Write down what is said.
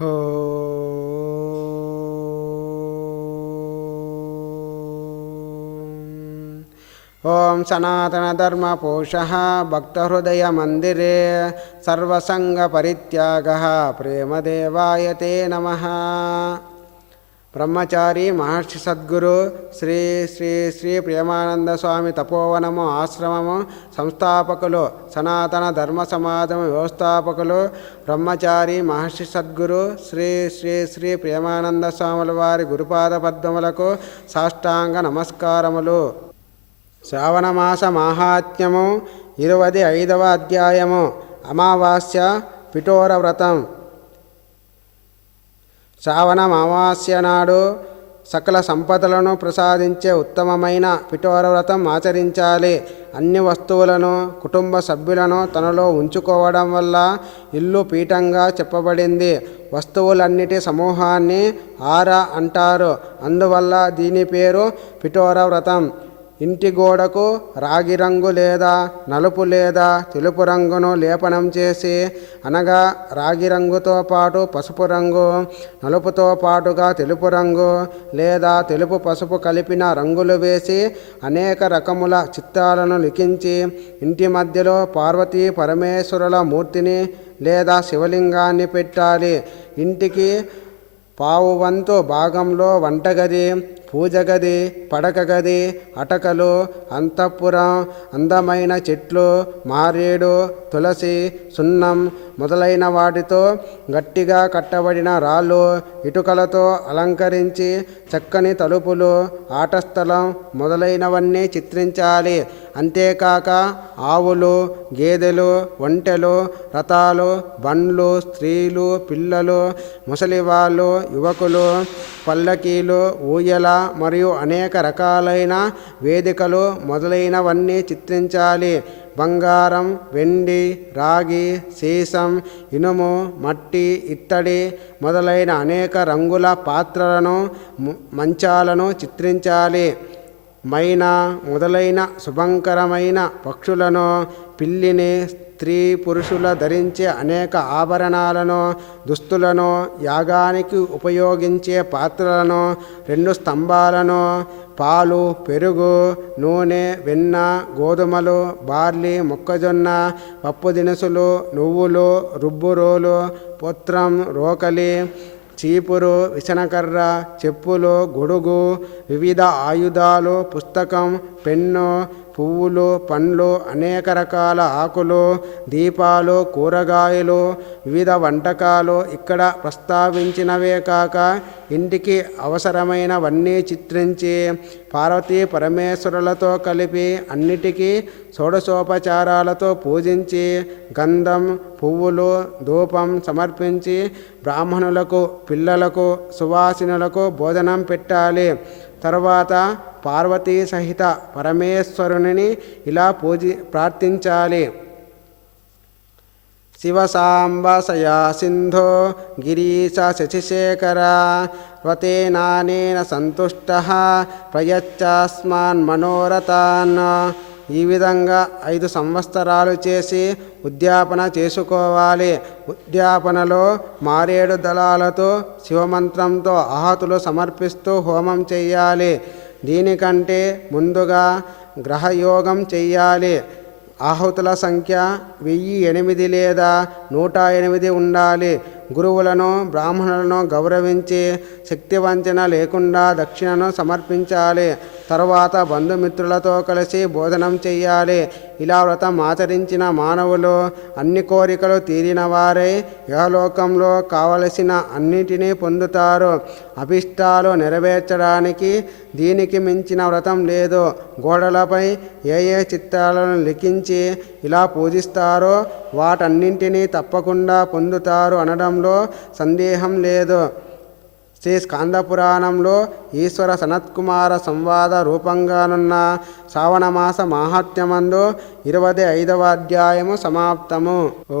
హో ఓం సనాతనధర్మపోషः భక్తహృదయమందిరే సర్వసంగపరిత్యాగः ప్రేమదేవాయ తే నమః బ్రహ్మచారి మహర్షి సద్గురు శ్రీ శ్రీ శ్రీ ప్రేమానంద స్వామి తపోవనము ఆశ్రమము సంస్థాపకులు సనాతన ధర్మ సమాజం వ్యవస్థాపకులు బ్రహ్మచారి మహర్షి సద్గురు శ్రీ శ్రీ శ్రీ ప్రేమానంద స్వాముల వారి గురుపాద పద్మములకు సాష్టాంగ నమస్కారములు. శ్రావణమాస మాహాత్మ్యము ఇరవై ఐదవ అధ్యాయము అమావాస్య పిఠోర వ్రతం శ్రావణ అమావాస్య నాడు సకల సంపదలను ప్రసాదించే ఉత్తమమైన పిఠోర వ్రతం ఆచరించాలి. అన్ని వస్తువులను కుటుంబ సభ్యులను తనలో ఉంచుకోవడం వల్ల ఇల్లు పీఠంగా చెప్పబడింది. వస్తువులన్నిటి సమూహాన్ని ఆర అంటారు. అందువల్ల దీని పేరు పిఠోర వ్రతం. ఇంటి గోడకు రాగి రంగు లేదా నలుపు లేదా తెలుపు రంగును లేపనం చేసి అనగా రాగి రంగుతో పాటు పసుపు రంగు నలుపుతో పాటుగా తెలుపు రంగు లేదా తెలుపు పసుపు కలిపిన రంగులు వేసి అనేక రకముల చిత్తాలను లిఖించి ఇంటి మధ్యలో పార్వతీ పరమేశ్వరుల మూర్తిని లేదా శివలింగాన్ని పెట్టాలి. ఇంటికి పావు వంతు భాగంలో వంటగది పూజ గది పడక గది అటకలు అంతఃపురం అందమైన చెట్లు మారేడు తులసి సున్నం మొదలైన వాటితో గట్టిగా కట్టబడిన రాళ్ళు ఇటుకలతో అలంకరించి చక్కని తలుపులు ఆటస్థలం మొదలైనవన్నీ చిత్రించాలి. అంతేకాక ఆవులు గేదెలు ఒంటెలు రథాలు బండ్లు స్త్రీలు పిల్లలు ముసలివాళ్ళు యువకులు పల్లకీలు ఊయల మరియు అనేక రకాలైన వేదికలు మొదలైనవన్నీ చిత్రించాలి. బంగారం వెండి రాగి సీసం ఇనుము మట్టి ఇత్తడి మొదలైన అనేక రంగుల పాత్రలను మంచాలను చిత్రించాలి. మైన మొదలైన శుభంకరమైన పక్షులను పిల్లిని స్త్రీ పురుషుల ధరించే అనేక ఆభరణాలను దుస్తులను యాగానికి ఉపయోగించే పాత్రలను రెండు స్తంభాలను పాలు పెరుగు నూనె వెన్న గోధుమలు బార్లీ మొక్కజొన్న పప్పు దినుసులు నువ్వులు రుబ్బురోలు పొత్రం రోకలి చీపురు విసనకర్ర చెప్పులు గొడుగు వివిధ ఆయుధాలు పుస్తకం పెన్ను పువ్వులు పండ్లు అనేక రకాల ఆకులు దీపాలు కూరగాయలు వివిధ వంటకాలు ఇక్కడ ప్రస్తావించినవే కాక ఇంటికి అవసరమైనవన్నీ చిత్రించి పార్వతీ పరమేశ్వరులతో కలిపి అన్నిటికీ షోడశోపచారాలతో పూజించి గంధం పువ్వులు ధూపం సమర్పించి బ్రాహ్మణులకు పిల్లలకు సువాసినులకు భోజనం పెట్టాలి. తర్వాత పార్వతీ సహిత పరమేశ్వరుని ఇలా పూజి ప్రార్థించాలి. శివసాంబసయా సింధో గిరీశ శశిశేఖర వతేనానేన సంతుష్ట ప్రయచ్చాస్మాన్ మనోరథాన్. ఈ విధంగా ఐదు సంవత్సరాలు చేసి ఉద్యాపన చేసుకోవాలి. ఉద్యాపనలో మారేడు దళాలతో శివమంత్రంతో ఆహతులు సమర్పిస్తూ హోమం చెయ్యాలి దీనికంటే ముందుగా గ్రహయోగం చెయ్యాలి. ఆహుతుల సంఖ్య వెయ్యి ఎనిమిది లేదా నూట ఎనిమిది ఉండాలి. గురువులను బ్రాహ్మణులను గౌరవించి శక్తివంచన లేకుండా దక్షిణను సమర్పించాలి. తరువాత బంధుమిత్రులతో కలిసి భోజనం చేయాలి ఇలా వ్రతం ఆచరించిన మానవులు అన్ని కోరికలు తీరిన వారై యహలోకంలో కావలసిన అన్నిటినీ పొందుతారు. అభిష్టాలు నెరవేర్చడానికి దీనికి మించిన వ్రతం లేదు. గోడలపై ఏ ఏ చిత్రాలను లిఖించి ఇలా పూజిస్తారో వాటన్నింటినీ తప్పకుండా పొందుతారు అనడంలో సందేహం లేదు. శ్రీ స్కాంద పురాణంలో ఈశ్వర సనత్కుమార సంవాద రూపంగానున్న శ్రావణమాస మాహాత్మ్యమందు ఇరవై ఐదవ అధ్యాయము సమాప్తము. ఓ